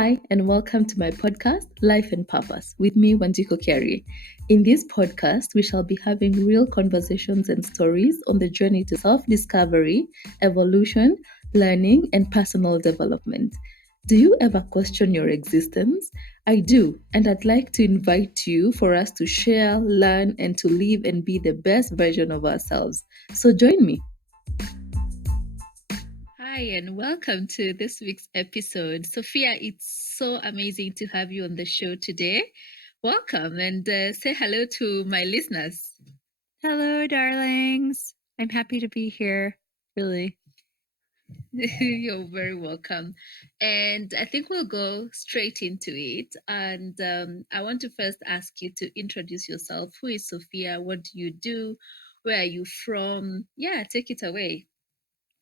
Hi, and welcome to my podcast, Life and Purpose, with me, Wanjiku. In this podcast, we shall be having real conversations and stories on the journey to self discovery, evolution, learning, and personal development. Do you ever question your existence? I do, and I'd like to invite you for us to share, learn, and to live and be the best version of ourselves. So join me. Hi, and welcome to this week's episode. Sophia, it's so amazing to have you on the show today. Welcome and say hello to my listeners. Hello, darlings. I'm happy to be here, really. You're very welcome. And I think we'll go straight into it. And I want to first ask you to introduce yourself. Who is Sophia? What do you do? Where are you from? Yeah, take it away.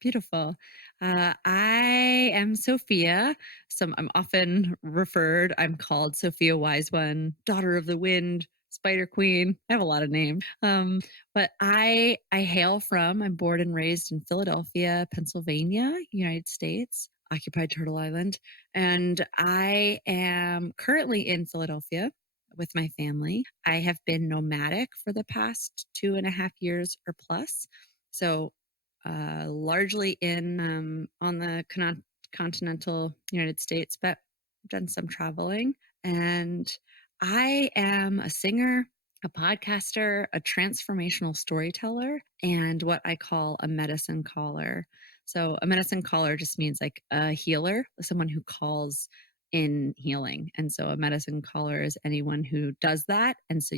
Beautiful. I am Sophia. I'm often I'm called Sophia Wise One, daughter of the wind, spider queen. I have a lot of names. But I hail from, I'm born and raised in Philadelphia, Pennsylvania, United States, occupied Turtle Island. And I am currently in Philadelphia with my family. I have been nomadic for the past 2.5 years or plus. So largely in on the continental United States, but I've done some traveling. And I am a singer, a podcaster, a transformational storyteller, and what I call a medicine caller. So a medicine caller just means like a healer, someone who calls in healing. And so a medicine caller is anyone who does that. And so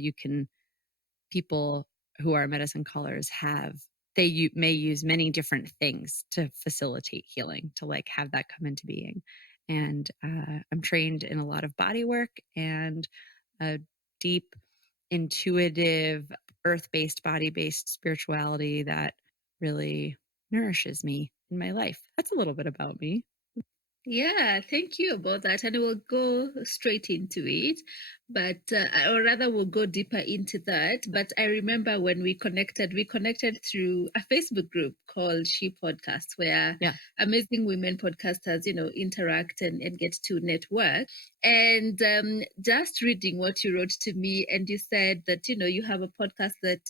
people who are medicine callers may use many different things to facilitate healing, to like have that come into being. And I'm trained in a lot of body work and a deep, intuitive, earth-based, body-based spirituality that really nourishes me in my life. That's a little bit about me. Yeah, thank you about that. And we'll go straight into it, but or rather, we'll go deeper into that. But I remember when we connected through a Facebook group called She Podcast, where amazing women podcasters, interact and get to network. And just reading what you wrote to me, and you said that, you have a podcast that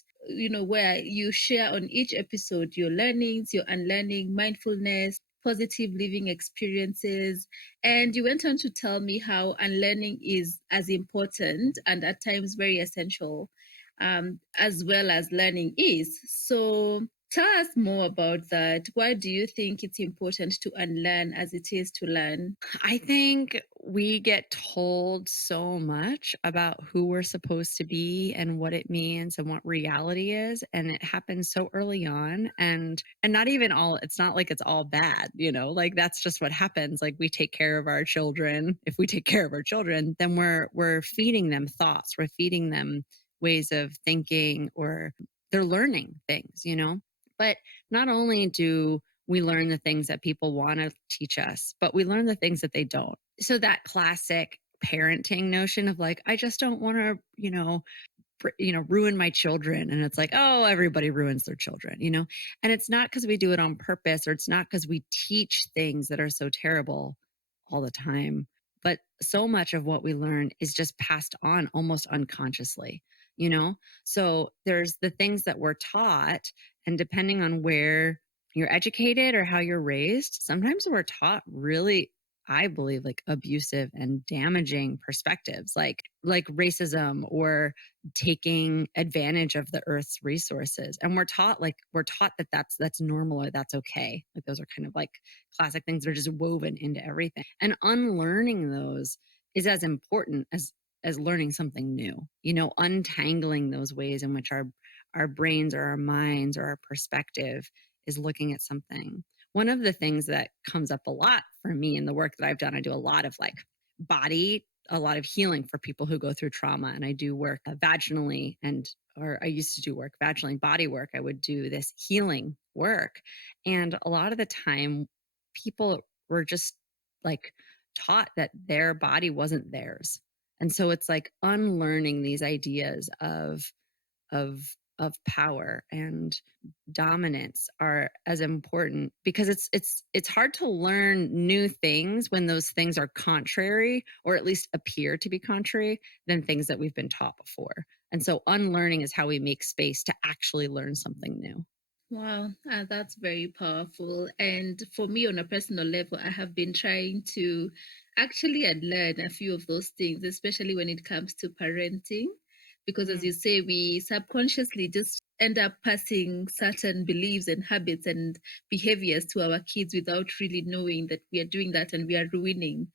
where you share on each episode your learnings, your unlearning, mindfulness, positive living experiences. And you went on to tell me how unlearning is as important and at times very essential, as well as learning is. So tell us more about that. Why do you think it's important to unlearn as it is to learn? I think we get told so much about who we're supposed to be and what it means and what reality is, and it happens so early on, and not even all, it's not like it's all bad, like that's just what happens. Like we take care of our children. If we take care of our children, then we're feeding them thoughts, we're feeding them ways of thinking, or they're learning things, but not only do we learn the things that people want to teach us, but we learn the things that they don't. So that classic parenting notion of like, I just don't want to, ruin my children. And it's like, oh, everybody ruins their children, and it's not because we do it on purpose, or it's not because we teach things that are so terrible all the time. But so much of what we learn is just passed on almost unconsciously, so there's the things that we're taught, and depending on where you're educated or how you're raised, sometimes we're taught really, I believe, like abusive and damaging perspectives, like racism or taking advantage of the earth's resources. And we're taught that that's normal, or that's okay. Like those are kind of like classic things that are just woven into everything. And unlearning those is as important as learning something new, untangling those ways in which our brains or our minds or our perspective is looking at something. One of the things that comes up a lot for me in the work that I've done, I do a lot of a lot of healing for people who go through trauma. And I do work vaginally, or I used to do work vaginally, body work. I would do this healing work. And a lot of the time, people were just like taught that their body wasn't theirs. And so it's like unlearning these ideas of of power and dominance are as important because it's hard to learn new things when those things are contrary or at least appear to be contrary than things that we've been taught before. And so unlearning is how we make space to actually learn something new. Wow, that's very powerful. And for me, on a personal level, I have been trying to actually unlearn a few of those things, especially when it comes to parenting. Because, as Mm. you say, we subconsciously just end up passing certain beliefs and habits and behaviors to our kids without really knowing that we are doing that, and we are ruining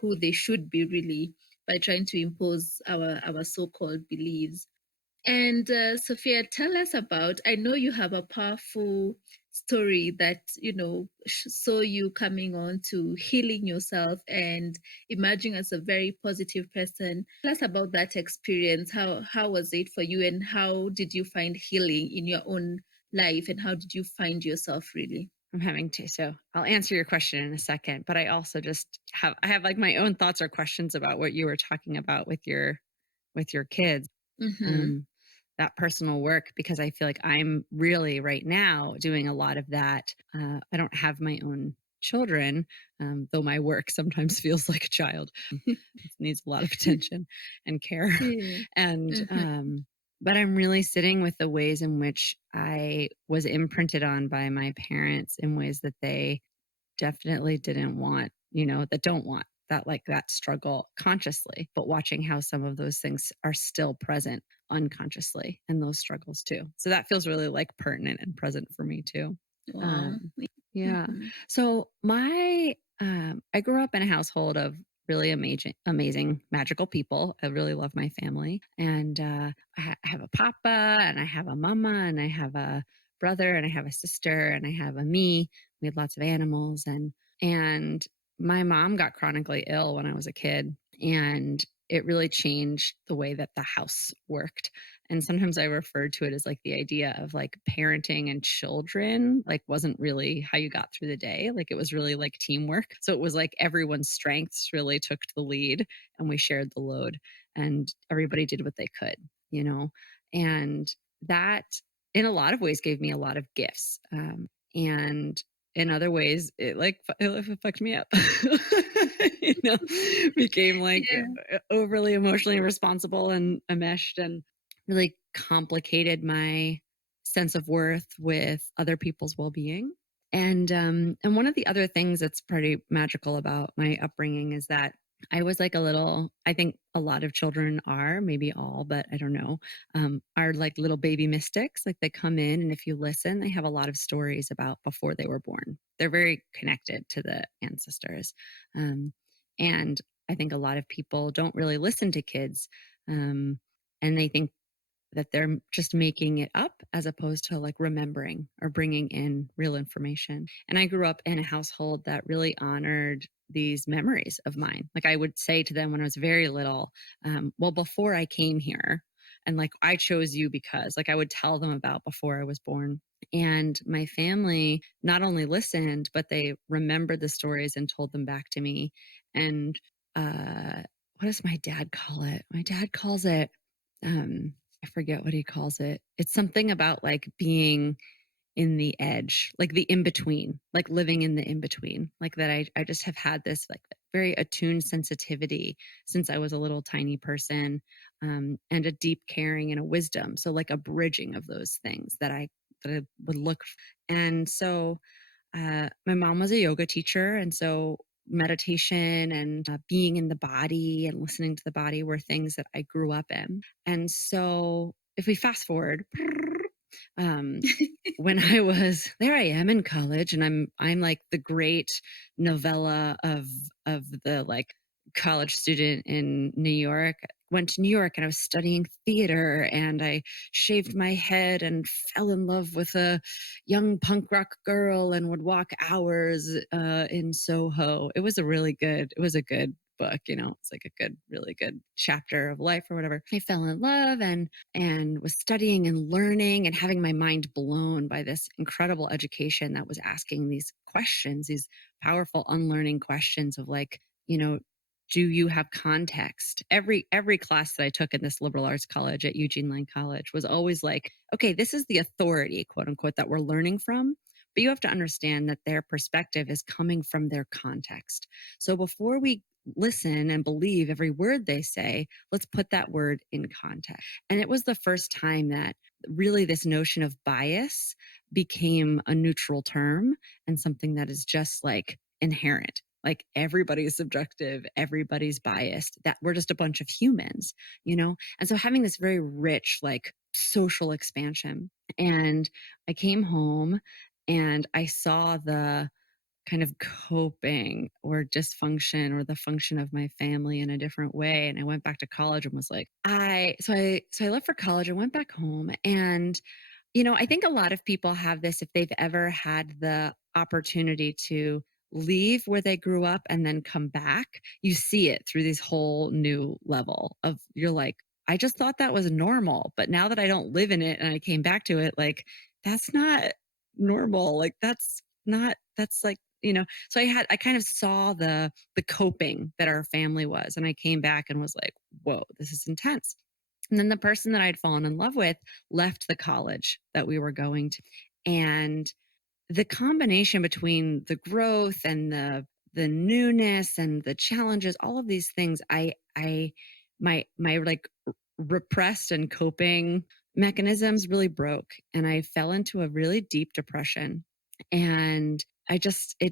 who they should be, really, by trying to impose our so-called beliefs. And Sophia, tell us about. I know you have a powerful story that saw you coming on to healing yourself and emerging as a very positive person. Tell us about that experience. How was it for you, and how did you find healing in your own life, and how did you find yourself really? I'm having to. So I'll answer your question in a second, but I also just I have like my own thoughts or questions about what you were talking about with your kids. Mm-hmm. Um, that personal work because I feel like I'm really right now doing a lot of that. I don't have my own children, though my work sometimes feels like a child. It needs a lot of attention and care. Yeah. And, Mm-hmm. but I'm really sitting with the ways in which I was imprinted on by my parents in ways that they definitely didn't want, that don't want that, like that struggle consciously, but watching how some of those things are still present unconsciously and those struggles too. So that feels really like pertinent and present for me too. Wow. Um, yeah. Mm-hmm. So I grew up in a household of really amazing, magical people. I really love my family, and I have a papa, and I have a mama, and I have a brother, and I have a sister, and I have a me. We had lots of animals, and my mom got chronically ill when I was a kid, and it really changed the way that the house worked. And sometimes I referred to it as like the idea of like parenting and children, like wasn't really how you got through the day. Like it was really like teamwork. So it was like everyone's strengths really took the lead and we shared the load and everybody did what they could, you know? And that in a lot of ways gave me a lot of gifts. And in other ways, it fucked me up. you know, became like Yeah. overly emotionally responsible and enmeshed and really complicated my sense of worth with other people's well-being. And one of the other things that's pretty magical about my upbringing is that I was like a little, I think a lot of children are, maybe all, but I don't know, are like little baby mystics. Like they come in, and if you listen, they have a lot of stories about before they were born. They're very connected to the ancestors. Um, and I think a lot of people don't really listen to kids. And they think that they're just making it up as opposed to like remembering or bringing in real information. And I grew up in a household that really honored these memories of mine. Like I would say to them when I was very little, well, before I came here, and like I chose you because, like I would tell them about before I was born. And my family not only listened, but they remembered the stories and told them back to me. And what does my dad call it? My dad calls it, I forget what he calls it. It's something about like being in the edge, like the in between, like living in the in between, like that. I just have had this like very attuned sensitivity since I was a little tiny person, and a deep caring and a wisdom. So like a bridging of those things that I would look. And so my mom was a yoga teacher, and so meditation and being in the body and listening to the body were things that I grew up in. And so, if we fast forward, um, when I was there, I am in college, and I'm like the great novella of the like college student in New York. Went to New York and I was studying theater, and I shaved my head and fell in love with a young punk rock girl and would walk hours in Soho. It was a good book, it's like a good, really good chapter of life or whatever. I fell in love and was studying and learning and having my mind blown by this incredible education that was asking these questions, these powerful unlearning questions of like, you know, do you have context? Every class that I took in this liberal arts college at Eugene Lang College was always like, okay, this is the authority, quote unquote, that we're learning from. But you have to understand that their perspective is coming from their context. So before we listen and believe every word they say, let's put that word in context. And it was the first time that really this notion of bias became a neutral term and something that is just like inherent. Like everybody's subjective, everybody's biased, that we're just a bunch of humans, you know? And so having this very rich, like social expansion. And I came home and I saw the kind of coping or dysfunction or the function of my family in a different way. And I went back to college and was like, I left for college and went back home. And, you know, I think a lot of people have this if they've ever had the opportunity to leave where they grew up and then come back, you see it through this whole new level of you're like, I just thought that was normal. But now that I don't live in it and I came back to it, like, that's not normal. Like, that's not, that's like, you know, so I kind of saw the coping that our family was. And I came back and was like, whoa, this is intense. And then the person that I'd fallen in love with left the college that we were going to. And the combination between the growth and the newness and the challenges, all of these things, my like repressed and coping mechanisms really broke. And I fell into a really deep depression. And it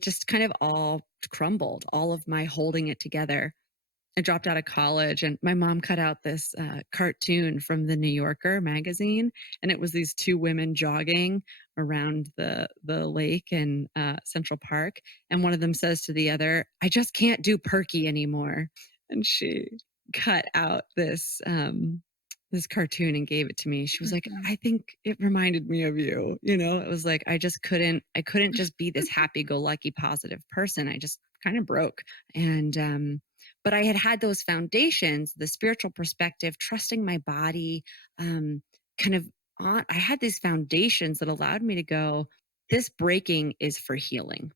just kind of all crumbled, all of my holding it together. I dropped out of college and my mom cut out this cartoon from the New Yorker magazine. And it was these two women jogging around the lake in Central Park. And one of them says to the other, I just can't do perky anymore. And she cut out this cartoon and gave it to me. She was like, Mhm. I think it reminded me of you. You know, it was like I couldn't just be this happy-go-lucky positive person. I just kind of broke. And but I had had those foundations, the spiritual perspective, trusting my body, kind of I had these foundations that allowed me to go, this breaking is for healing,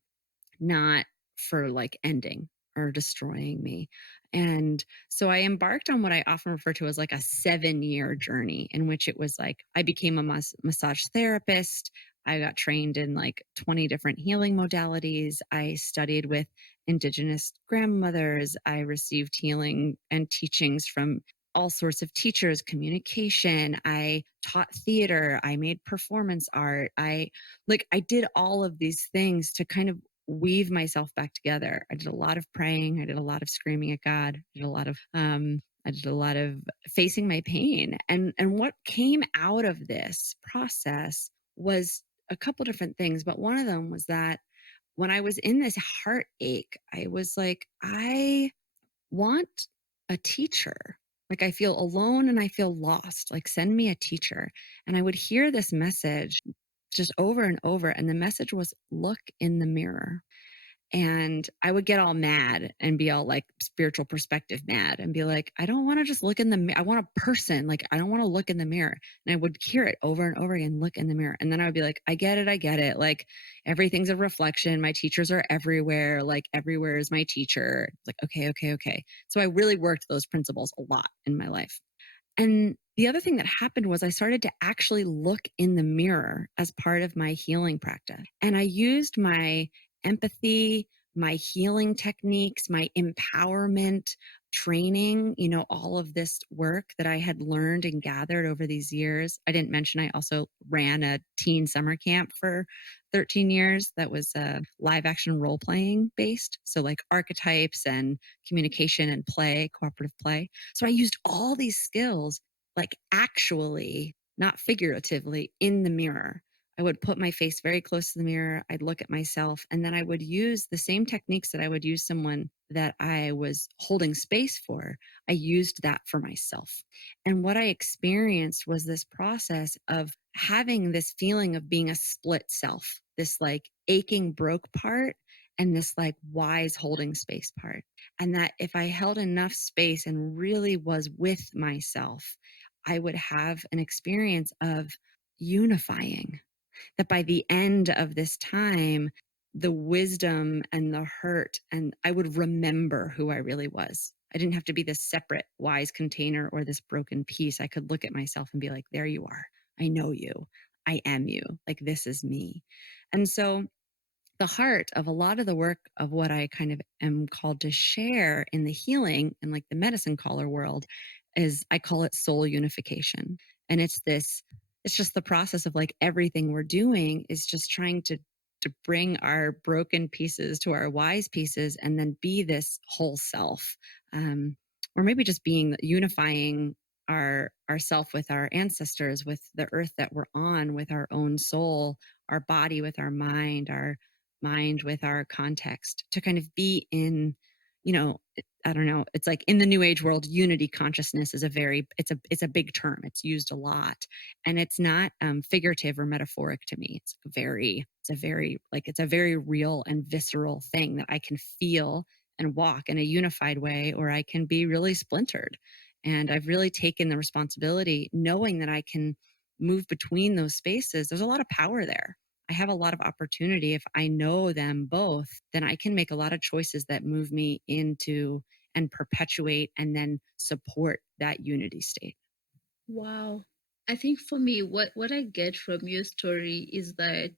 not for like ending or destroying me. And so I embarked on what I often refer to as like a 7-year journey in which it was like I became a massage therapist. I got trained in like 20 different healing modalities. I studied with indigenous grandmothers. I received healing and teachings from all sorts of teachers, communication. I taught theater. I made performance art. I did all of these things to kind of weave myself back together. I did a lot of praying. I did a lot of screaming at God. I did a lot of facing my pain. And what came out of this process was a couple different things, but one of them was that when I was in this heartache, I was like, I want a teacher. Like I feel alone and I feel lost. Like send me a teacher. And I would hear this message just over and over. And the message was look in the mirror. And I would get all mad and be all like spiritual perspective mad and be like, I don't want to just look in the mirror. I want a person. Like, I don't want to look in the mirror. And I would hear it over and over again, look in the mirror. And then I would be like, I get it. I get it. Like, everything's a reflection. My teachers are everywhere. Like, everywhere is my teacher. It's like, okay, okay, okay. So I really worked those principles a lot in my life. And the other thing that happened was I started to actually look in the mirror as part of my healing practice. And I used my empathy, my healing techniques, my empowerment training, you know, all of this work that I had learned and gathered over these years. I didn't mention I also ran a teen summer camp for 13 years that was live action role playing based. So, like archetypes and communication and play, cooperative play. So I used all these skills, like actually, not figuratively, in the mirror. I would put my face very close to the mirror. I'd look at myself, and then I would use the same techniques that I would use someone that I was holding space for. I used that for myself. And what I experienced was this process of having this feeling of being a split self, this like aching, broke part, and this like wise holding space part. And that if I held enough space and really was with myself, I would have an experience of unifying. That by the end of this time, the wisdom and the hurt, and I would remember who I really was. I didn't have to be this separate wise container or this broken piece. I could look at myself and be like, there you are. I know you. I am you. Like, this is me. And so the heart of a lot of the work of what I kind of am called to share in the healing and like the medicine caller world is, I call it soul unification. And it's just the process of like everything we're doing is just trying to bring our broken pieces to our wise pieces and then be this whole self. Um, or maybe just being unifying ourself with our ancestors, with the earth that we're on, with our own soul, our body with our mind with our context, to kind of be in, I don't know, it's like in the new age world, unity consciousness is it's a big term. It's used a lot, and it's not figurative or metaphoric to me. It's a very real and visceral thing that I can feel and walk in a unified way, or I can be really splintered. And I've really taken the responsibility, knowing that I can move between those spaces. There's a lot of power there. I have a lot of opportunity. If I know them both, then I can make a lot of choices that move me into and perpetuate and then support that unity state. Wow. I think for me, what I get from your story is that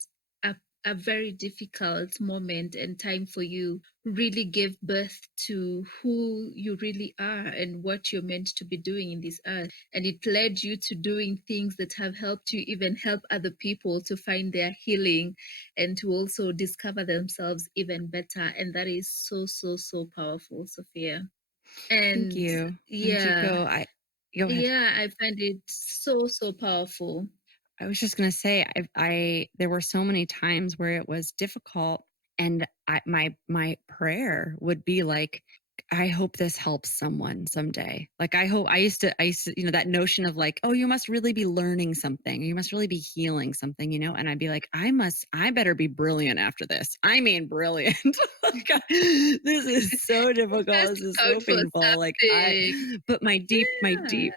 a, a very difficult moment and time for you really gave birth to who you really are and what you're meant to be doing in this earth. And it led you to doing things that have helped you even help other people to find their healing and to also discover themselves even better. And that is so, so, so powerful, Sophia. Thank And you. yeah, Wanjiku, go ahead. yeah, I find it so, so powerful. I was just gonna say, there were so many times where it was difficult, and my prayer would be like, I hope this helps someone someday. Like, I used to, that notion of like, oh, you must really be learning something, you must really be healing something, and I'd be like, I better be brilliant after this. I mean, brilliant. Like, this is so It has difficult. to This is count so for painful. Like, something. but my Yeah. deep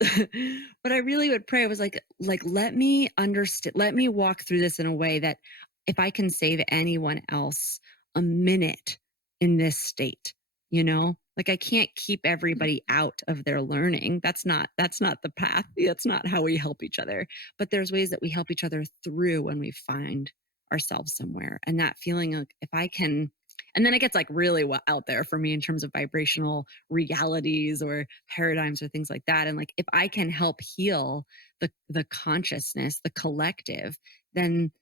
but I really would pray. I was like, let me understand, let me walk through this in a way that if I can save anyone else a minute in this state, like I can't keep everybody out of their learning. That's not the path. That's not how we help each other. But there's ways that we help each other through when we find ourselves somewhere. And that feeling of, if I can, and then it gets like really out there for me in terms of vibrational realities or paradigms or things like that. And like, if I can help heal the consciousness, the collective, then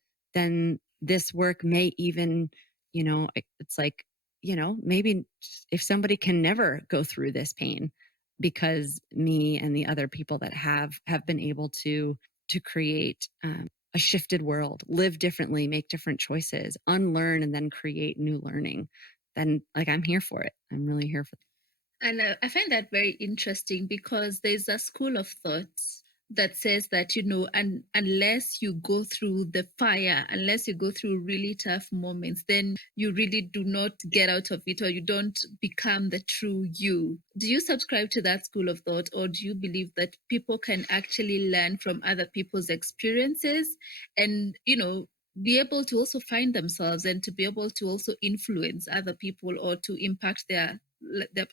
this work may even, it's like, maybe if somebody can never go through this pain, because me and the other people that have been able to create a shifted world, live differently, make different choices, unlearn, and then create new learning, then like I'm here for it. I'm really here for it. And I find that very interesting because there's a school of thought that says that, unless you go through the fire, unless you go through really tough moments, then you really do not get out of it or you don't become the true you. Do you subscribe to that school of thought, or do you believe that people can actually learn from other people's experiences and, be able to also find themselves and to be able to also influence other people or to impact the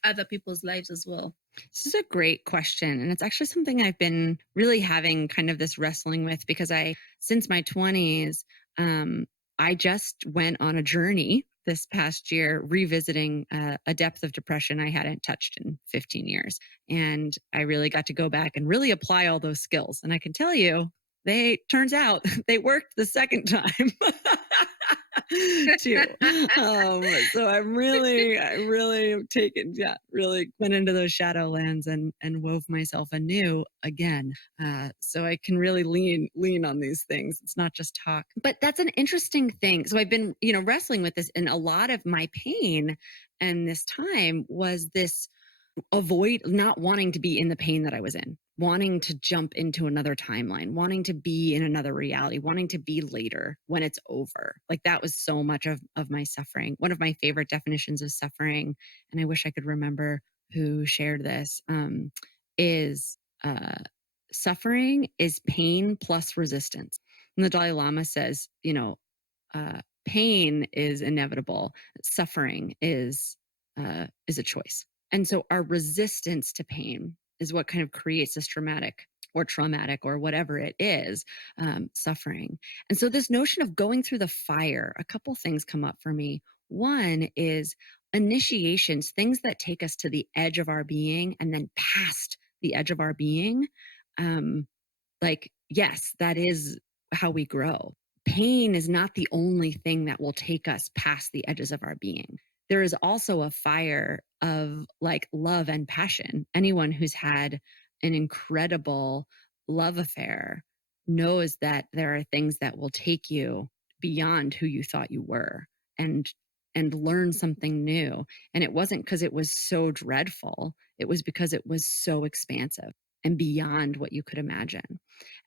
other people's lives as well? This is a great question. And it's actually something I've been really having kind of this wrestling with, because since my 20s, I just went on a journey this past year, revisiting a depth of depression I hadn't touched in 15 years. And I really got to go back and really apply all those skills. And I can tell you, turns out they worked the second time. Too. So I really taken, yeah, really went into those shadow lands and wove myself anew again. So I can really lean on these things. It's not just talk. But that's an interesting thing. So I've been, wrestling with this, and a lot of my pain and this time was this avoid not wanting to be in the pain that I was in, wanting to jump into another timeline, wanting to be in another reality, wanting to be later when it's over. Like, that was so much of my suffering. One of my favorite definitions of suffering, and I wish I could remember who shared this, is suffering is pain plus resistance. And the Dalai Lama says, Pain is inevitable. Suffering is a choice. And so our resistance to pain is what kind of creates this traumatic or whatever it is, suffering. And so this notion of going through the fire, a couple things come up for me. One is initiations, things that take us to the edge of our being and then past the edge of our being. Um, like, yes, that is how we grow. Pain is not the only thing that will take us past the edges of our being. There is also a fire of like love and passion. Anyone who's had an incredible love affair knows that there are things that will take you beyond who you thought you were and learn something new. And it wasn't because it was so dreadful. It was because it was so expansive and beyond what you could imagine.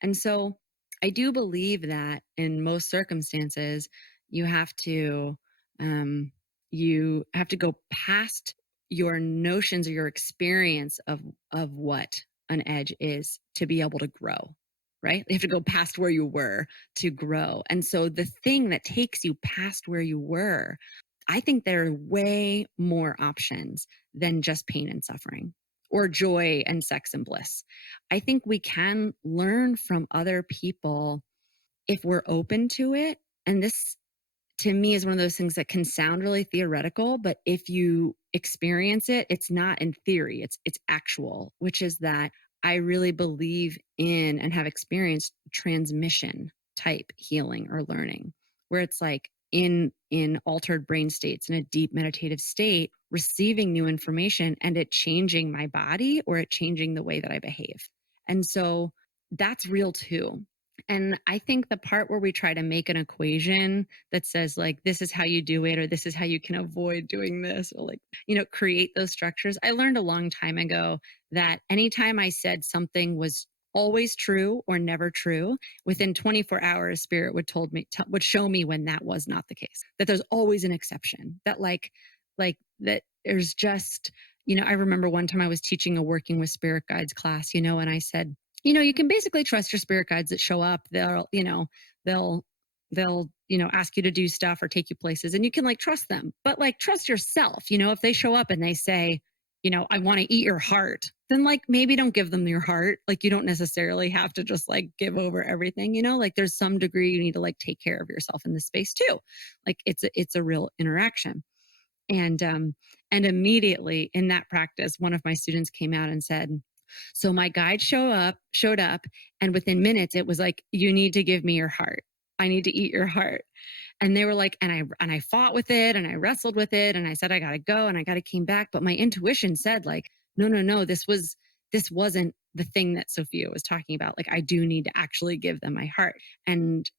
And so I do believe that in most circumstances, you have to um, you have to go past your notions or your experience of what an edge is to be able to grow. Right? You have to go past where you were to grow. And so the thing that takes you past where you were, I think there are way more options than just pain and suffering or joy and sex and bliss. I think we can learn from other people if we're open to it. And this to me is one of those things that can sound really theoretical, but if you experience it, it's not in theory, it's actual, which is that I really believe in and have experienced transmission type healing or learning, where it's like in altered brain states in a deep meditative state, receiving new information and it changing my body or it changing the way that I behave. And so that's real too. And I think the part where we try to make an equation that says like this is how you do it or this is how you can avoid doing this or like create those structures. I learned a long time ago that anytime I said something was always true or never true, within 24 hours spirit would show me when that was not the case, that there's always an exception, that like that there's just I remember one time I was teaching a working with spirit guides class, and I said, you can basically trust your spirit guides that show up. They'll ask you to do stuff or take you places and you can like trust them, but like trust yourself. If they show up and they say, I want to eat your heart, then like maybe don't give them your heart. Like you don't necessarily have to just like give over everything, like there's some degree you need to like take care of yourself in this space too. Like it's a real interaction. And immediately in that practice, one of my students came out and said, so my guide showed up, and within minutes it was like, you need to give me your heart. I need to eat your heart. And they were like, and I fought with it and I wrestled with it and I said, I gotta go and I gotta came back. But my intuition said, like, no, this wasn't the thing that Sophia was talking about. Like, I do need to actually give them my heart. And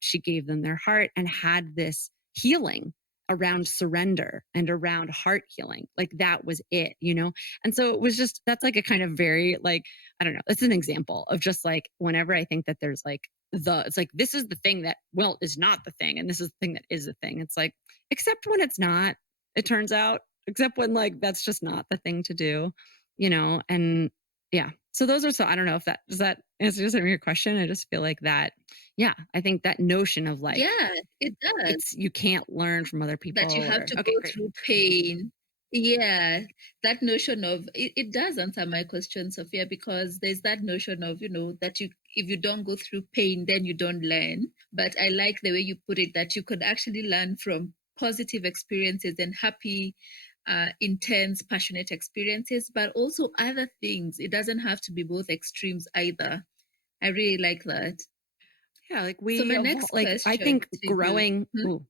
she gave them their heart and had this healing around surrender and around heart healing. Like that was it. And so it was just, that's like a kind of very like, I don't know, it's an example of just like whenever I think that there's like it's like this is the thing that is not the thing and this is the thing that is the thing. It's like, except when it's not, it turns out, except when like that's just not the thing to do. And yeah, so those are, so I don't know if that does that answer your question. I just feel like that, yeah, I think that notion of like, Yeah, it does. you can't learn from other people. That you have to Okay, go great. through pain. Yeah, that notion of it does answer my question, Sophia, because there's that notion of, that if you don't go through pain, then you don't learn. But I like the way you put it, that you could actually learn from positive experiences and happy, intense, passionate experiences, but also other things. It doesn't have to be both extremes either. I really like that. Yeah, like So we my evolve, next like I question think to you. growing. Hmm? Ooh,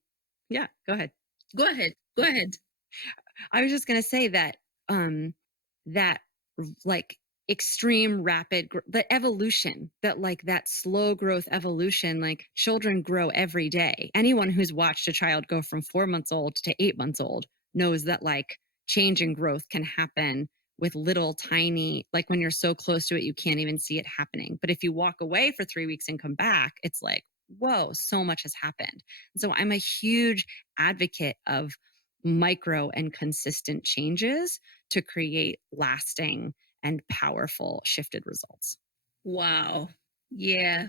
yeah, go ahead. Go ahead. Go ahead. I was just gonna say that that like extreme rapid the evolution, that like that slow growth evolution, like children grow every day. Anyone who's watched a child go from 4 months old to 8 months old knows that like change and growth can happen with little tiny, like when you're so close to it you can't even see it happening, but if you walk away for 3 weeks and come back, it's like, whoa, so much has happened. So I'm a huge advocate of micro and consistent changes to create lasting and powerful shifted results. Wow. Yeah.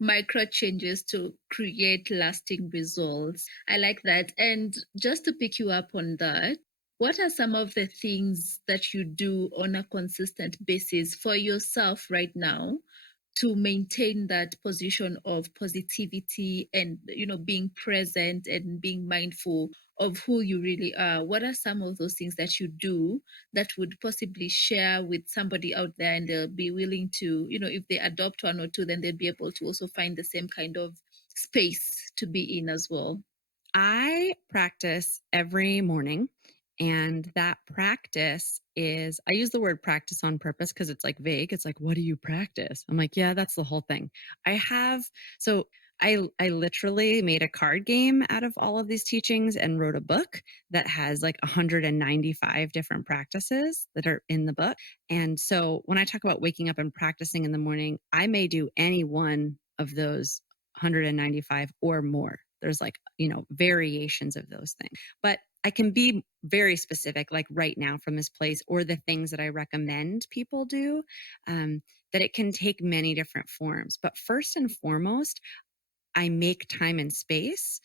micro changes to create lasting results. I like that. And just to pick you up on that, what are some of the things that you do on a consistent basis for yourself right now to maintain that position of positivity and being present and being mindful of who you really are? What are some of those things that you do that would possibly share with somebody out there, and they'll be willing to, if they adopt one or two, then they'll be able to also find the same kind of space to be in as well? I practice every morning. And that practice is, I use the word practice on purpose because it's like vague. It's like, what do you practice? I'm like, yeah, that's the whole thing. I have, so I literally made a card game out of all of these teachings and wrote a book that has like 195 different practices that are in the book. And so when I talk about waking up and practicing in the morning, I may do any one of those 195 or more. There's like, variations of those things. But I can be very specific, like right now from this place, or the things that I recommend people do, that it can take many different forms. But first and foremost, I make time and space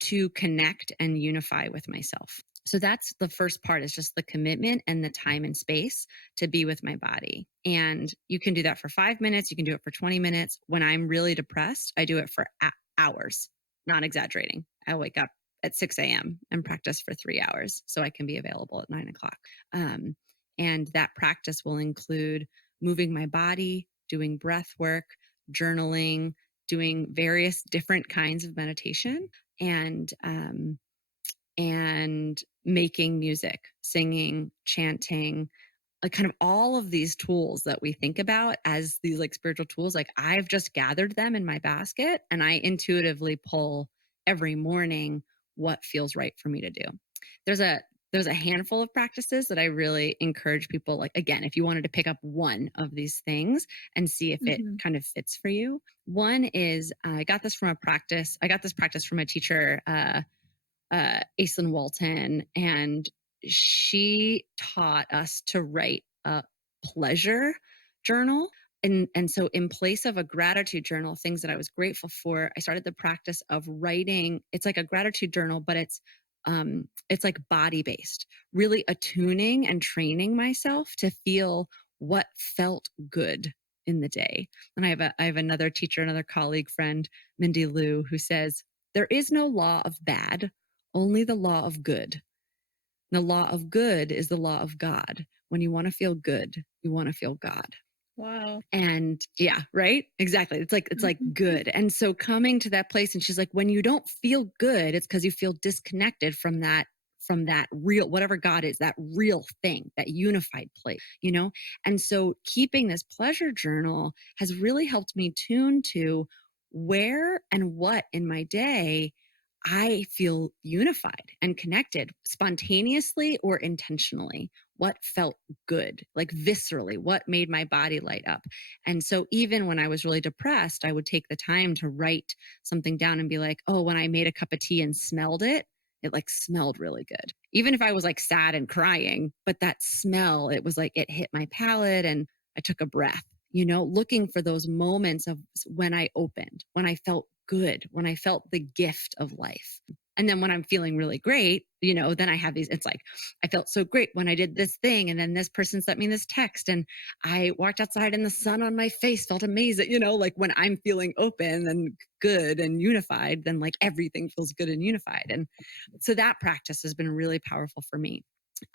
to connect and unify with myself. So that's the first part, is just the commitment and the time and space to be with my body. And you can do that for 5 minutes. You can do it for 20 minutes. When I'm really depressed, I do it for hours, not exaggerating. I wake up at 6 a.m. and practice for 3 hours so I can be available at 9 o'clock. And that practice will include moving my body, doing breath work, journaling, doing various different kinds of meditation, and making music, singing, chanting, like kind of all of these tools that we think about as these like spiritual tools. Like I've just gathered them in my basket, and I intuitively pull every morning what feels right for me to do. There's a handful of practices that I really encourage people, like, again, if you wanted to pick up one of these things and see if it Mm-hmm. kind of fits for you. One is, I got this practice from a teacher, Aislinn Walton, and she taught us to write a pleasure journal. And so in place of a gratitude journal, things that I was grateful for, I started the practice of writing. It's like a gratitude journal, but it's like body based, really attuning and training myself to feel what felt good in the day. And I have another teacher, another colleague friend, Mindy Liu, who says, there is no law of bad, only the law of good. The law of good is the law of God. When you want to feel good, you want to feel God. Wow. And yeah, right? Exactly. It's like Mm-hmm. good. And so coming to that place, and she's like, when you don't feel good, it's because you feel disconnected from that real, whatever God is, that real thing, that unified place. And so keeping this pleasure journal has really helped me tune to where and what in my day I feel unified and connected, spontaneously or intentionally. What felt good, like viscerally, what made my body light up. And so even when I was really depressed, I would take the time to write something down and be like, oh, when I made a cup of tea and smelled it, it like smelled really good. Even if I was like sad and crying, but that smell, it was like it hit my palate, and I took a breath, looking for those moments of when I opened, when I felt good, when I felt the gift of life. And then when I'm feeling really great, then I have these, it's like, I felt so great when I did this thing. And then this person sent me this text, and I walked outside and the sun on my face felt amazing. Like when I'm feeling open and good and unified, then like everything feels good and unified. And so that practice has been really powerful for me.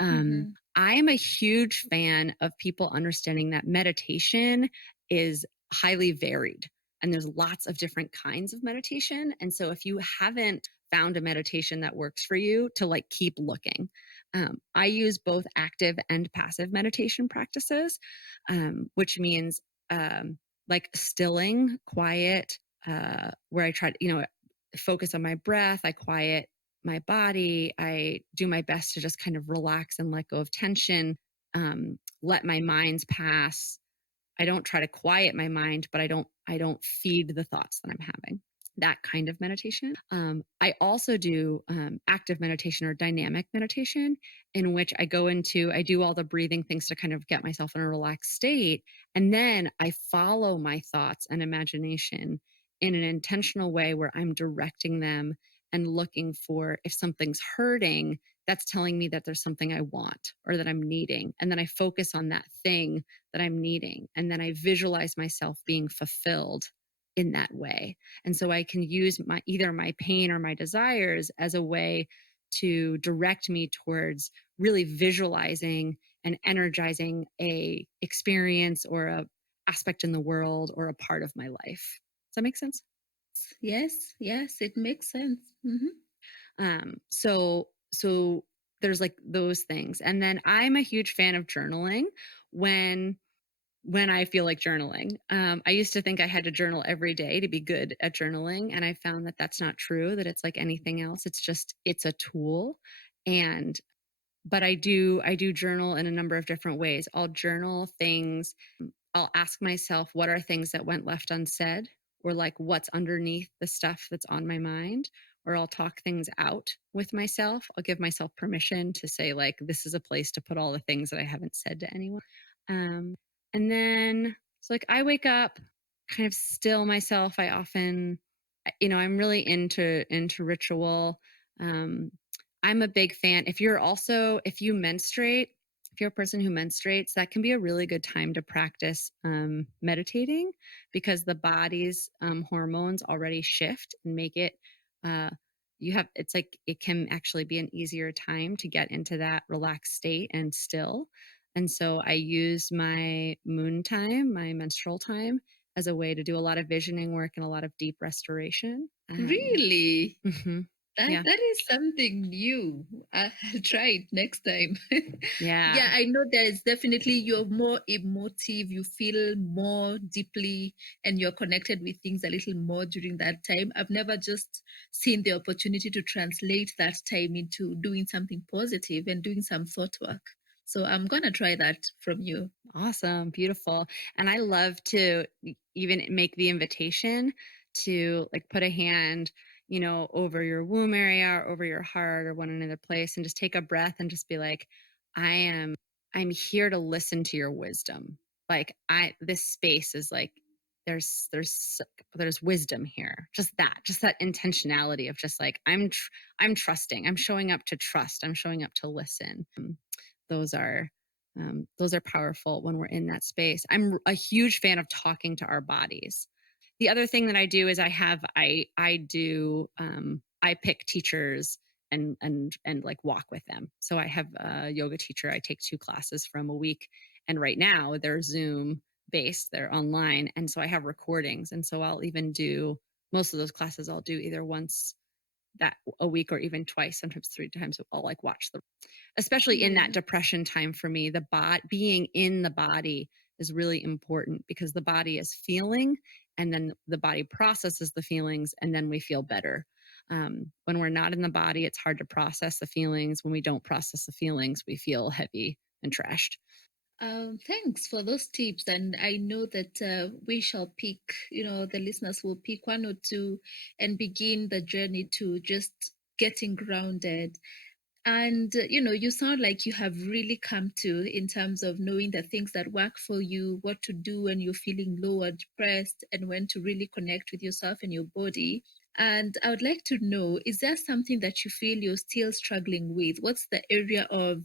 Mm-hmm. I am a huge fan of people understanding that meditation is highly varied, and there's lots of different kinds of meditation. And so if you haven't found a meditation that works for you, to like keep looking. I use both active and passive meditation practices, which means like stilling, quiet, where I try to, focus on my breath. I quiet my body. I do my best to just kind of relax and let go of tension, let my minds pass. I don't try to quiet my mind, but I don't feed the thoughts that I'm having. That kind of meditation. I also do active meditation or dynamic meditation, in which I do all the breathing things to kind of get myself in a relaxed state. And then I follow my thoughts and imagination in an intentional way where I'm directing them and looking for if something's hurting, that's telling me that there's something I want or that I'm needing. And then I focus on that thing that I'm needing. And then I visualize myself being fulfilled in that way. And so I can use my either my pain or my desires as a way to direct me towards really visualizing and energizing a experience or a aspect in the world or a part of my life. Does that make sense? Yes, yes, it makes sense. So there's like those things. And then I'm a huge fan of journaling when when I feel like journaling. I used to think I had to journal every day to be good at journaling, and I found that that's not true. That it's like anything else. It's a tool, and but I do journal in a number of different ways. I'll journal things. I'll ask myself, what are things that went left unsaid, or like what's underneath the stuff that's on my mind, or I'll talk things out with myself. I'll give myself permission to say like this is a place to put all the things that I haven't said to anyone. And then so like I wake up, kind of still myself. I often, I'm really into ritual. Um, I'm a big fan. If you menstruate, if you're a person who menstruates, that can be a really good time to practice meditating, because the body's hormones already shift and make it. Uh, it's like it can actually be an easier time to get into that relaxed state and still. And so I use my moon time, my menstrual time, as a way to do a lot of visioning work and a lot of deep restoration. Really? Mhm. Yeah. That is something new. I'll try it next time. Yeah. Yeah, I know there is definitely you're more emotive, you feel more deeply, and you're connected with things a little more during that time. I've never just seen the opportunity to translate that time into doing something positive and doing some thought work. So I'm gonna try that from you. Awesome, beautiful. And I love to even make the invitation to like put a hand, over your womb area or over your heart or one another place, and just take a breath and just be like, I am I'm here to listen to your wisdom. Like this space is like there's wisdom here. Just that intentionality of just like I'm trusting. I'm showing up to trust. I'm showing up to listen. Those are those are powerful when we're in that space. I'm a huge fan of talking to our bodies. The other thing that I do is I pick teachers and like walk with them. So I have a yoga teacher I take 2 classes from a week, and right now they're Zoom based, they're online, and so I have recordings, and so I'll even do most of those classes I'll do either once that a week or even twice, sometimes 3 times. I'll like watch the especially in that Yeah. depression time for me, being in the body is really important, because the body is feeling, and then the body processes the feelings, and then we feel better. When we're not in the body, it's hard to process the feelings. When we don't process the feelings, we feel heavy and trashed. Thanks for those tips. And I know that we shall pick, the listeners will pick one or two and begin the journey to just getting grounded. And, you sound like you have really come to in terms of knowing the things that work for you, what to do when you're feeling low or depressed, and when to really connect with yourself and your body. And I would like to know, is there something that you feel you're still struggling with? What's the area of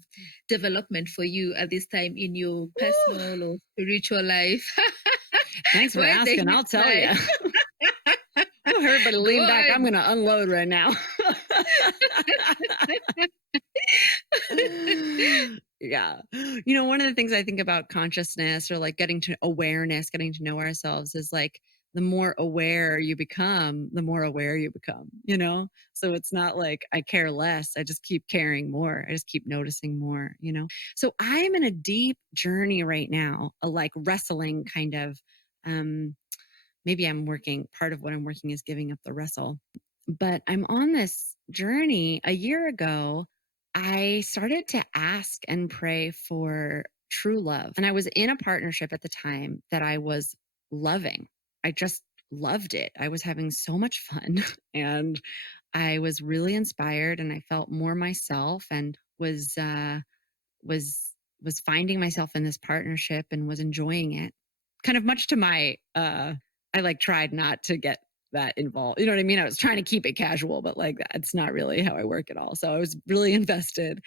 development for you at this time in your Woo! personal or spiritual life? Thanks for Where the asking. heat I'll tell you. fly? Everybody Go lean back. I'm on. going to unload right now. Yeah. One of the things I think about consciousness, or like getting to awareness, getting to know ourselves, is like the more aware you become, the more aware you become. So it's not like I care less. I just keep caring more. I just keep noticing more. So I'm in a deep journey right now, a like wrestling kind of. Maybe part of what I'm working is giving up the wrestle. But I'm on this journey. A year ago, I started to ask and pray for true love. And I was in a partnership at the time that I was loving. I just loved it. I was having so much fun and I was really inspired, and I felt more myself, and was was finding myself in this partnership and was enjoying it. Kind of much to my I like tried not to get that involved. You know what I mean? I was trying to keep it casual, but like that's not really how I work at all. So I was really invested.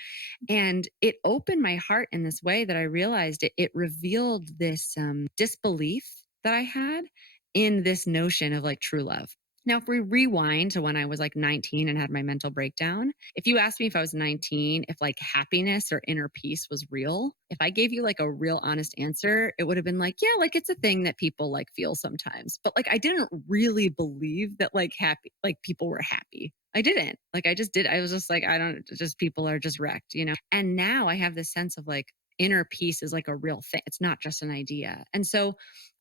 And it opened my heart in this way that I realized it revealed this disbelief that I had in this notion of like true love. Now, if we rewind to when I was like 19 and had my mental breakdown, if you asked me if I was 19, if like happiness or inner peace was real, if I gave you like a real honest answer, it would have been like, yeah, like it's a thing that people like feel sometimes. But like I didn't really believe that like happy, like people were happy. I didn't. Like I just did. I was just like, I don't, just people are just wrecked, you know? And now I have this sense of like inner peace is like a real thing. It's not just an idea. And so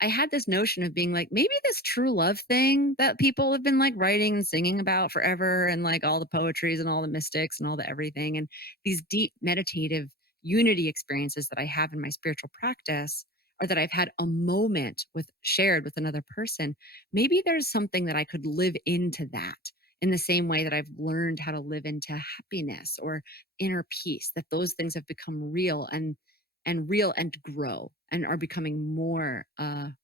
I had this notion of being like, maybe this true love thing that people have been like writing and singing about forever, and like all the poetries and all the mystics and all the everything, and these deep meditative unity experiences that I have in my spiritual practice, or that I've had a moment with shared with another person, maybe there's something that I could live into that in the same way that I've learned how to live into happiness or inner peace, that those things have become real and real and grow and are becoming more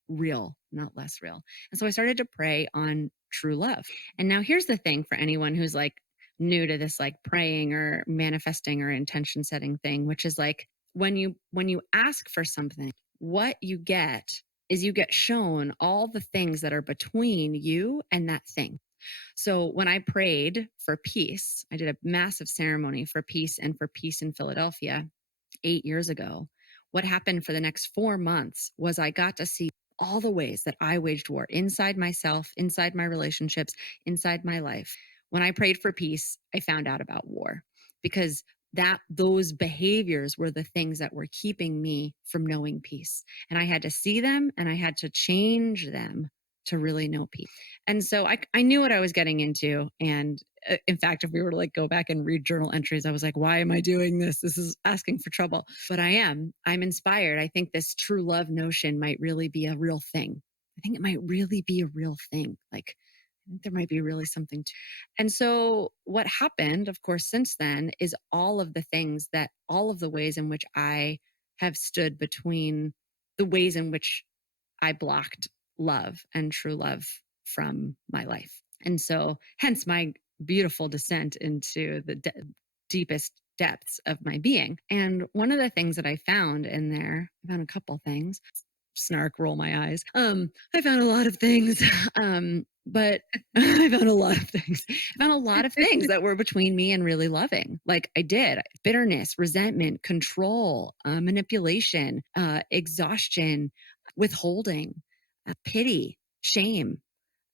real, not less real. And so I started to pray on true love. And now here's the thing for anyone who's like new to this like praying or manifesting or intention setting thing, which is like when you ask for something, what you get is you get shown all the things that are between you and that thing. So when I prayed for peace, I did a massive ceremony for peace and for peace in Philadelphia 8 years ago. What happened for the next 4 months was I got to see all the ways that I waged war inside myself, inside my relationships, inside my life. When I prayed for peace, I found out about war because that those behaviors were the things that were keeping me from knowing peace. And I had to see them and I had to change them to really know peace. And so I knew what I was getting into. And in fact, if we were to like go back and read journal entries, I was like, why am I doing this? This is asking for trouble. But I'm inspired. I think this true love notion might really be a real thing. I think it might really be a real thing. Like, I think there might be really something to. And so what happened, of course, since then is all of the things that all of the ways in which I have stood between the ways in which I blocked love and true love from my life. And so, hence my beautiful descent into the deepest depths of my being. And one of the things that I found in there, I found a couple things. Snark, roll my eyes. I found a lot of things. But I found a lot of things. I found a lot of things that were between me and really loving. Like I did bitterness, resentment, control, manipulation, exhaustion, withholding, pity, shame.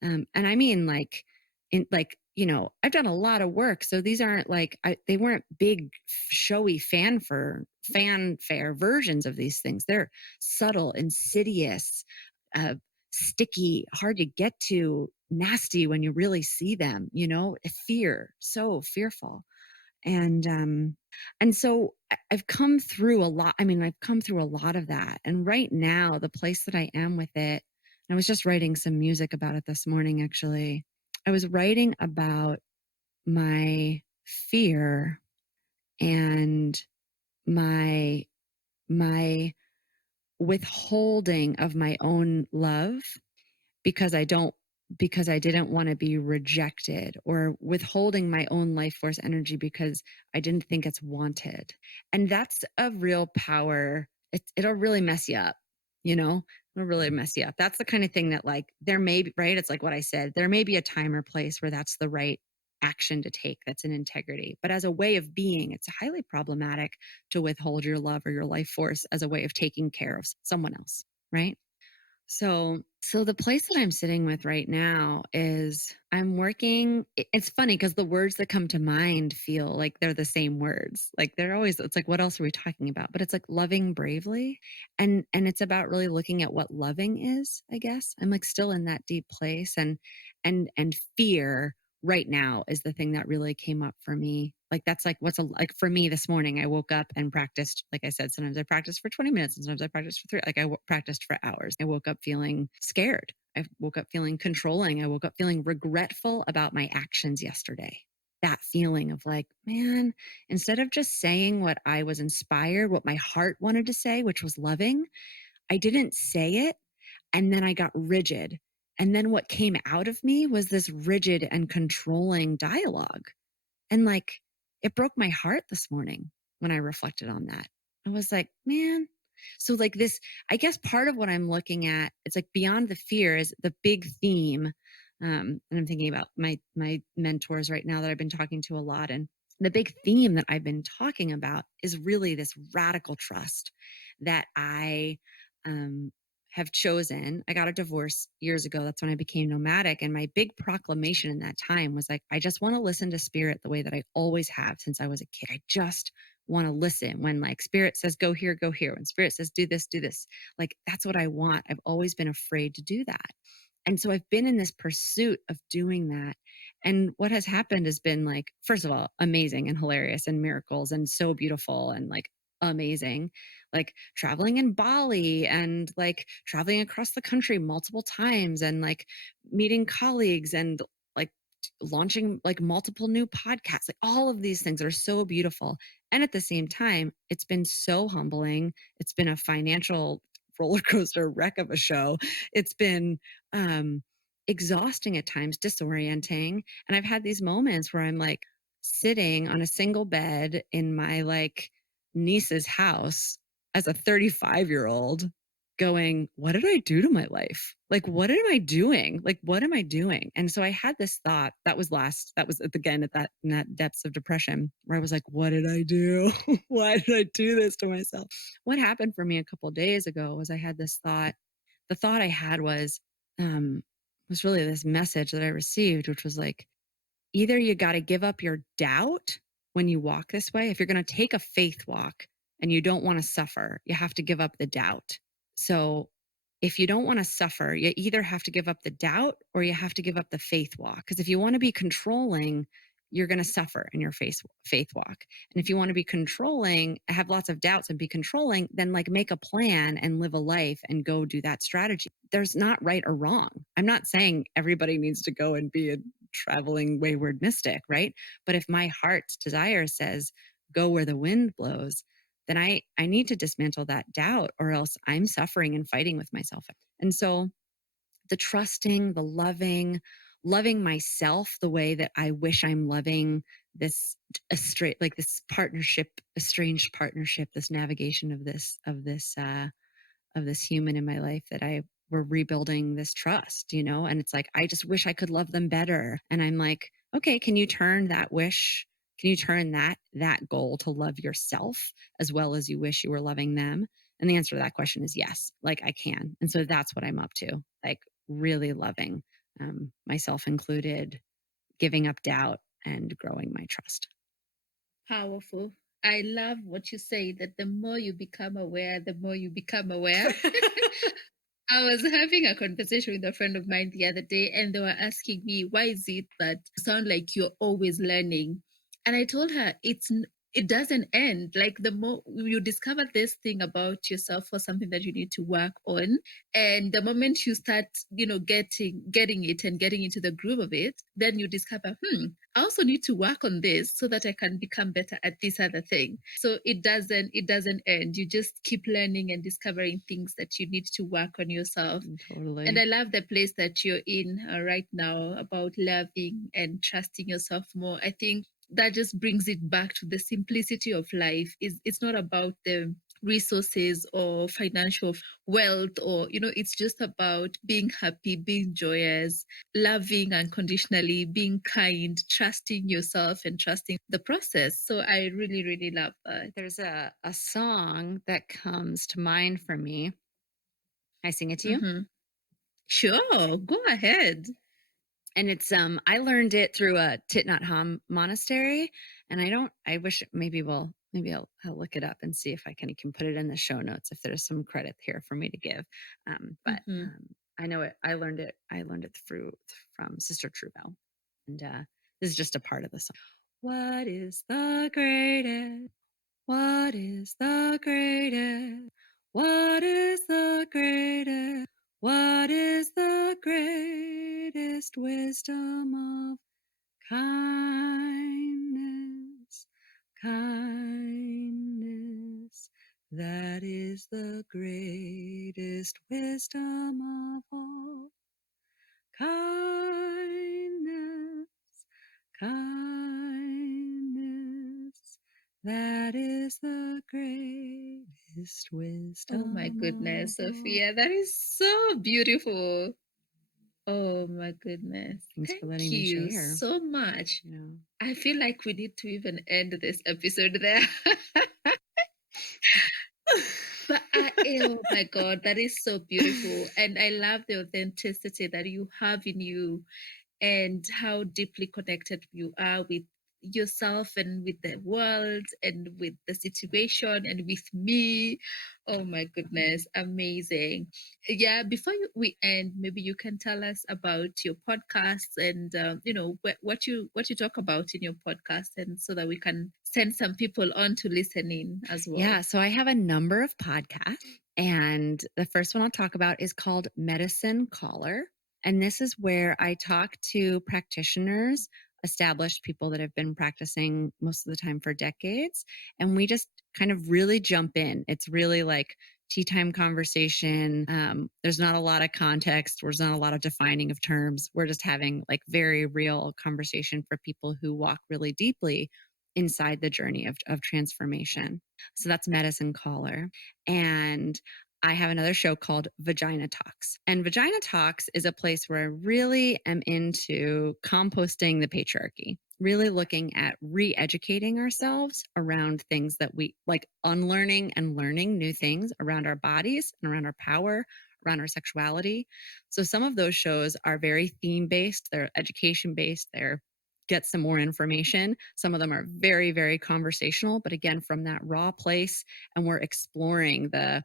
And I mean, like, I've done a lot of work. So these aren't like, they weren't big, showy fanfare versions of these things. They're subtle, insidious, sticky, hard to get to, nasty when you really see them, fear, so fearful. And so I've come through a lot. I mean, I've come through a lot of that. And right now, the place that I am with it, I was just writing some music about it this morning, actually. I was writing about my fear and my my withholding of my own love because I didn't want to be rejected, or withholding my own life force energy because I didn't think it's wanted. And that's a real power. It'll really mess you up, it'll really mess you up. That's the kind of thing that like there may be, right? It's like what I said, there may be a time or place where that's the right action to take, that's in integrity. But as a way of being, it's highly problematic to withhold your love or your life force as a way of taking care of someone else, right? So the place that I'm sitting with right now is I'm working. It's funny because the words that come to mind feel like they're the same words. Like they're always, it's like, what else are we talking about? But it's like loving bravely. And it's about really looking at what loving is, I guess. I'm like still in that deep place, and fear right now is the thing that really came up for me. Like that's like like for me this morning, I woke up and practiced. Like I said, sometimes I practiced for 20 minutes, and sometimes I practiced for 3. Like I practiced for hours. I woke up feeling scared. I woke up feeling controlling. I woke up feeling regretful about my actions yesterday. That feeling of like, man, instead of just saying what I was inspired, what my heart wanted to say, which was loving, I didn't say it. And then I got rigid And then what came out of me was this rigid and controlling dialogue. And like, it broke my heart this morning when I reflected on that. I was like, man. So, like, this, I guess part of what I'm looking at, it's like beyond the fear is the big theme. And I'm thinking about my mentors right now that I've been talking to a lot. And the big theme that I've been talking about is really this radical trust that I um, have chosen. I got a divorce years ago. That's when I became nomadic. And my big proclamation in that time was like, I just want to listen to spirit the way that I always have since I was a kid. I just want to listen when like spirit says, go here, go here. When spirit says, do this, do this. Like, that's what I want. I've always been afraid to do that. And so I've been in this pursuit of doing that. And what has happened has been like, first of all, amazing and hilarious and miracles and so beautiful and like amazing, like traveling in Bali and like traveling across the country multiple times and like meeting colleagues and like launching like multiple new podcasts. Like all of these things are so beautiful. And at the same time, it's been so humbling. It's been a financial roller coaster wreck of a show. It's been um exhausting at times, disorienting. And I've had these moments where I'm like sitting on a single bed in my like niece's house as a 35-year-old going, what did I do to my life? Like, what am I doing? Like, what am I doing? And so I had this thought that was again at that, in that depths of depression where I was like, what did I do? Why did I do this to myself? What happened for me a couple of days ago was I had this thought. The thought I had um, was really this message that I received, which was like, either you got to give up your doubt when you walk this way. If you're going to take a faith walk and you don't want to suffer, you have to give up the doubt. So if you don't want to suffer, you either have to give up the doubt or you have to give up the faith walk. Because if you want to be controlling, you're going to suffer in your faith walk. And if you want to be controlling, have lots of doubts and be controlling, then like make a plan and live a life and go do that strategy. There's not right or wrong. I'm not saying everybody needs to go and be a traveling wayward mystic, right? But if my heart's desire says, go where the wind blows, then I need to dismantle that doubt or else I'm suffering and fighting with myself. And so the trusting, the loving myself the way that I wish I'm loving this this partnership, estranged partnership, this navigation of this human in my life that we're rebuilding this trust, you know? And it's like, I just wish I could love them better. And I'm like, okay, can you turn that wish? Can you turn that goal to love yourself as well as you wish you were loving them? And the answer to that question is yes, like I can. And so that's what I'm up to, like really loving myself included, giving up doubt and growing my trust. Powerful. I love what you say that the more you become aware, the more you become aware. I was having a conversation with a friend of mine the other day, and they were asking me, why is it that you sound like you're always learning? And I told her, it doesn't end. Like the more you discover this thing about yourself or something that you need to work on, and the moment you start, getting it and getting into the groove of it, then you discover, I also need to work on this so that I can become better at this other thing. So it doesn't end. You just keep learning and discovering things that you need to work on yourself. Totally. And I love the place that you're in right now about loving and trusting yourself more. I think that just brings it back to the simplicity of life. It's not about the resources or financial wealth, or it's just about being happy, being joyous, loving unconditionally, being kind, trusting yourself and trusting the process. So I really, really love that. There's a song that comes to mind for me. I sing it to you. Mm-hmm. Sure, go ahead. And it's I learned it through a Thich Nhat Hanh monastery, and I wish maybe I'll look it up and see if I can put it in the show notes if there's some credit here for me to give. But Mm-hmm. I know it. I learned it from Sister Truebell, and this is just a part of the song. What is the greatest? What is the greatest? What is the greatest? What is the greatest wisdom of kindness? Kindness. That is the greatest wisdom of all. kindness, kindness, that is the greatest Oh my wisdom of goodness, all. Sophia, that is so beautiful. Oh my goodness. Thanks for letting Thank me you share. so much. You know. I feel like we need to even end this episode there. But oh my God, that is so beautiful. And I love the authenticity that you have in you and how deeply connected you are with yourself and with the world and with the situation and with me. Oh my goodness, amazing. Yeah, before we end, maybe you can tell us about your podcasts and what you talk about in your podcast, and so that we can send some people on to listen in as well. Yeah. So I have a number of podcasts. And the first one I'll talk about is called Medicine Caller. And this is where I talk to practitioners, established people that have been practicing most of the time for decades. And we just kind of really jump in. It's really like tea time conversation. There's not a lot of context. There's not a lot of defining of terms. We're just having like very real conversation for people who walk really deeply inside the journey of transformation. So that's Medicine Caller. And I have another show called Vagina Talks. And Vagina Talks is a place where I really am into composting the patriarchy, really looking at re educating ourselves around things that we like, unlearning and learning new things around our bodies and around our power, around our sexuality. So some of those shows are very theme based, they're education based, they're get some more information. Some of them are very, very conversational, but again, from that raw place. And we're exploring the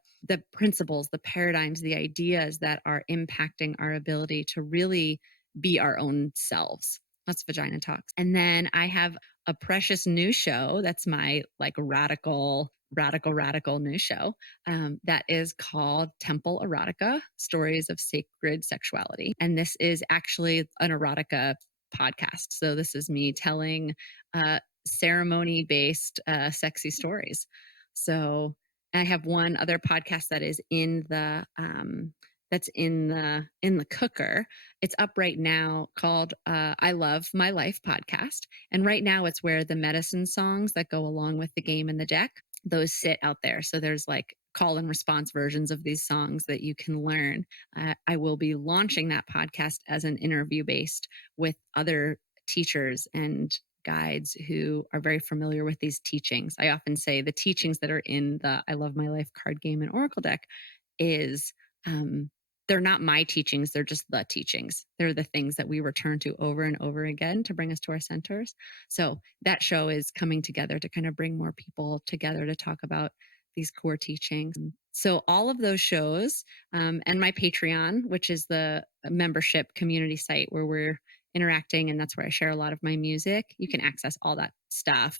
principles, the paradigms, the ideas that are impacting our ability to really be our own selves. That's Vagina Talks. And then I have a precious new show that's my like radical new show that is called Temple Erotica, Stories of Sacred Sexuality. And this is actually an erotica podcast. So this is me telling ceremony based sexy stories. So I have one other podcast that is in the in the cooker. It's up right now called I Love My Life podcast. And right now it's where the medicine songs that go along with the game and the deck, those sit out there. So there's like call and response versions of these songs that you can learn. I will be launching that podcast as an interview based with other teachers and guides who are very familiar with these teachings. I often say the teachings that are in the I Love My Life card game and oracle deck is they're not my teachings, they're just the teachings. They're the things that we return to over and over again to bring us to our centers. So that show is coming together to kind of bring more people together to talk about these core teachings. So all of those shows and my Patreon, which is the membership community site where we're interacting, and that's where I share a lot of my music. You can access all that stuff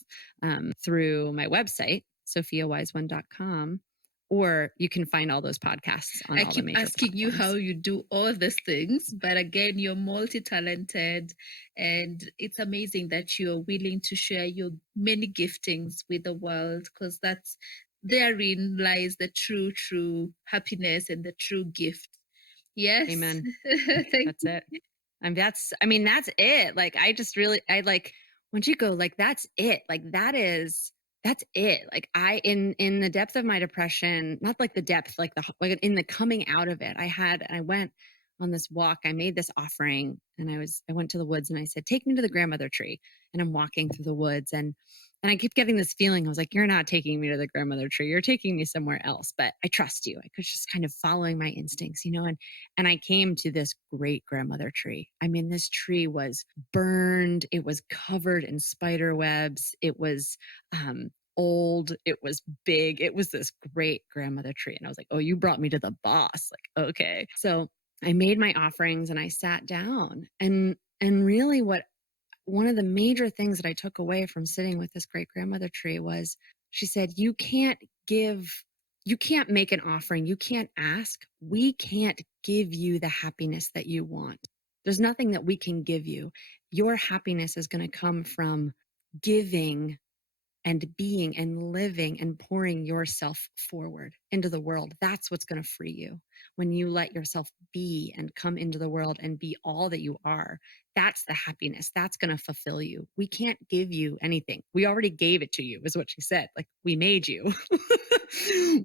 through my website, sophiawiseone.com, or you can find all those podcasts on I all the keep major asking you platforms. how you do all these things, but again, you're multi-talented, and it's amazing that you're willing to share your many giftings with the world, because that's therein lies the true happiness and the true gift. Yes. Amen. Thank That's you. it. And that's, I mean, that's it. Like, I just really, I like, Wanjiku, like, that's it. Like, that's it. Like, in the depth of my depression, not like the depth, like in the coming out of it, I went on this walk. I made this offering and I went to the woods and I said, take me to the grandmother tree. And I'm walking through the woods and I kept getting this feeling. I was like, you're not taking me to the grandmother tree. You're taking me somewhere else, but I trust you. I could just kind of following my instincts, you know, and I came to this great grandmother tree. I mean, this tree was burned, it was covered in spider webs, it was old, it was big, it was this great grandmother tree. And I was like, oh, you brought me to the boss. Like, okay. So I made my offerings and I sat down. And really what one of the major things that I took away from sitting with this great grandmother tree was she said, you can't make an offering, you can't ask. We can't give you the happiness that you want. There's nothing that we can give you. Your happiness is going to come from giving and being and living and pouring yourself forward into the world. That's what's going to free you. When you let yourself be and come into the world and be all that you are, that's the happiness. That's going to fulfill you. We can't give you anything. We already gave it to you, is what she said. Like, we made you.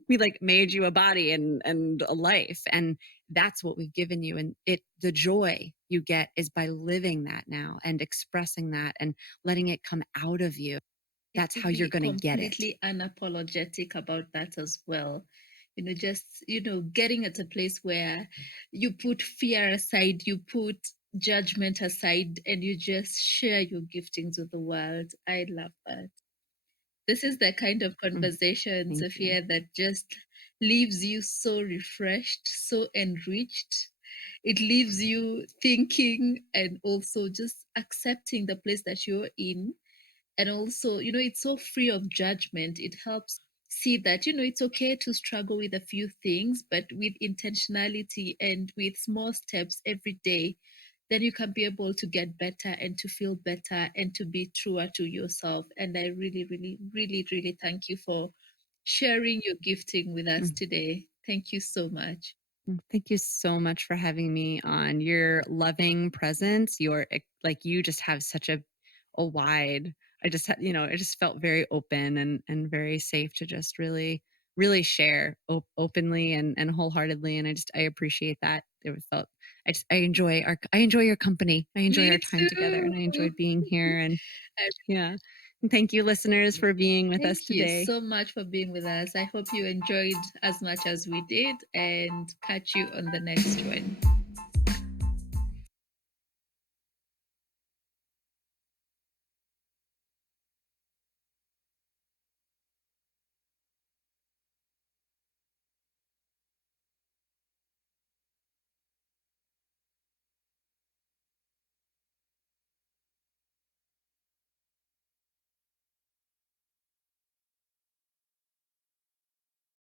We like made you a body and a life. And that's what we've given you. And the joy you get is by living that now and expressing that and letting it come out of you. Is That's to how you're be going to get it. completely unapologetic about that as well. Just, getting at a place where you put fear aside, you put judgment aside, and you just share your giftings with the world. I love that. This is the kind of Mm, conversation, thank you. Sophia, that just leaves you so refreshed, so enriched. It leaves you thinking and also just accepting the place that you're in. And also, it's so free of judgment. It helps see that, it's okay to struggle with a few things, but with intentionality and with small steps every day, then you can be able to get better and to feel better and to be truer to yourself. And I really, really, really, really thank you for sharing your gifting with us Mm. today. Thank you so much. Thank you so much for having me on. Your loving presence, like you just have such a wide. I just had, it just felt very open and very safe to just really share openly and wholeheartedly. And I appreciate that. It felt I enjoy your company. I enjoy Me our time together, too. and I enjoyed being here. And I yeah, and thank you, listeners, for being with us Thank you today. so much for being with us. I hope you enjoyed as much as we did, and catch you on the next one.